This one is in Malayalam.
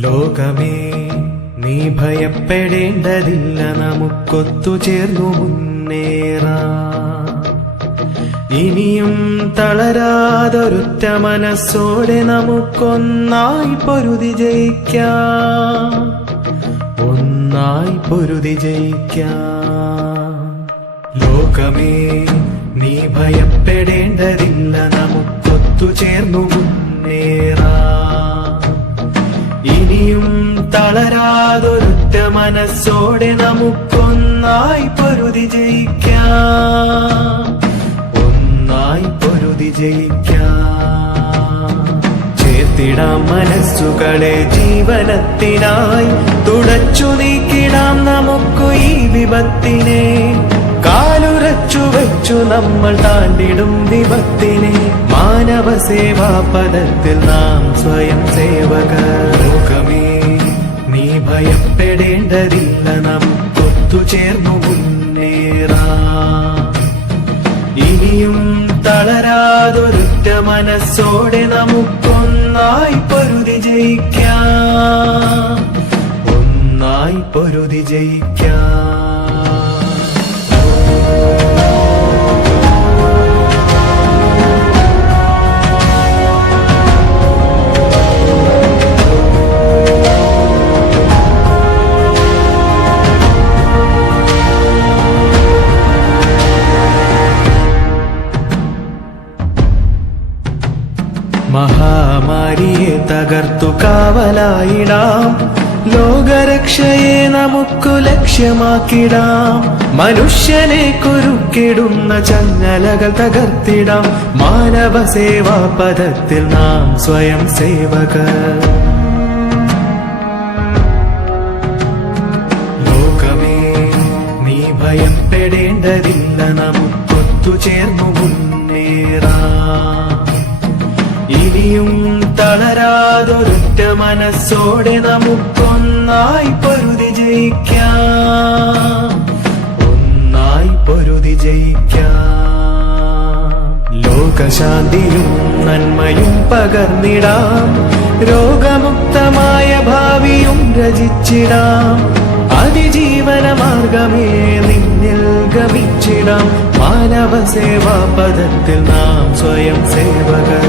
ലോകമേ നീ ഭയപ്പെടേണ്ടതില്ല നമുക്കൊത്തു ചേർന്നു മുന്നേറാ. ഇനിയും തളരാതൊരുറ്റ മനസ്സോടെ നമുക്കൊന്നായി പൊരുതി ജയിക്കാം. ഒന്നായി പൊരുതി ജയിക്കാം. ലോകമേ നീ ഭയപ്പെടേണ്ടതില്ല നമുക്കൊത്തുചേർന്നു മുന്നേറാം ഇനിയും തളരാതൊരുറ്റ മനസ്സോടെ നമുക്കൊന്നായി പൊരുതി ജയിക്കാം. ഒന്നായി പൊരുതി ജയിക്കാം. ചേർത്തിടാം മനസ്സുകളെ ജീവനത്തിനായി. തുടച്ചു നീക്കിടാം നമുക്ക് ഈ വിപത്തിനെ. കാലുറച്ചു വെച്ചു നമ്മൾ താണ്ടിടും വിപത്തിനെ. മാനവ സേവാ പദത്തിൽ നാം സ്വയം സേവകർ. ഭയപ്പെടേണ്ടതില്ല നമുക്കൊത്തുചേർന്നു മുന്നേറാം. ഇനിയും തളരാതൊരുറ്റ മനസ്സോടെ നമുക്കൊന്നായി പൊരുതി ജയിക്കാം. ഒന്നായി പൊരുതി ജയിക്കാം. മഹാമാരിയെ തകർത്തു കാവലായിടാം. ലോകരക്ഷയെ നമുക്കു ലക്ഷ്യമാക്കിടാം. മനുഷ്യനെ കുരുക്കിടുന്ന ചങ്ങലകൾ തകർത്തിടാം. മാനവ സേവാ പദത്തിൽ നാം സ്വയം സേവകർ. ലോകമേ നീ ഭയപ്പെടേണ്ടതില്ല. നമുക്കൊത്തുചേർന്നു മുന്നേറാം. ഇനിയും തളരാതൊരുറ്റ മനസ്സോടെ നമുക്കൊന്നായി പൊരുതി ജയിക്കാം. ഒന്നായി പൊരുതി ജയിക്കാം. ലോകശാന്തിയും നന്മയും പകർന്നിടാം. രോഗമുക്തമായ ഭാവിയും രചിച്ചിടാം. അതിജീവന മാർഗമേ നിന്നിൽ ഗമിച്ചിടാം. മാനവ സേവാ പദത്തിൽ നാം സ്വയം സേവകർ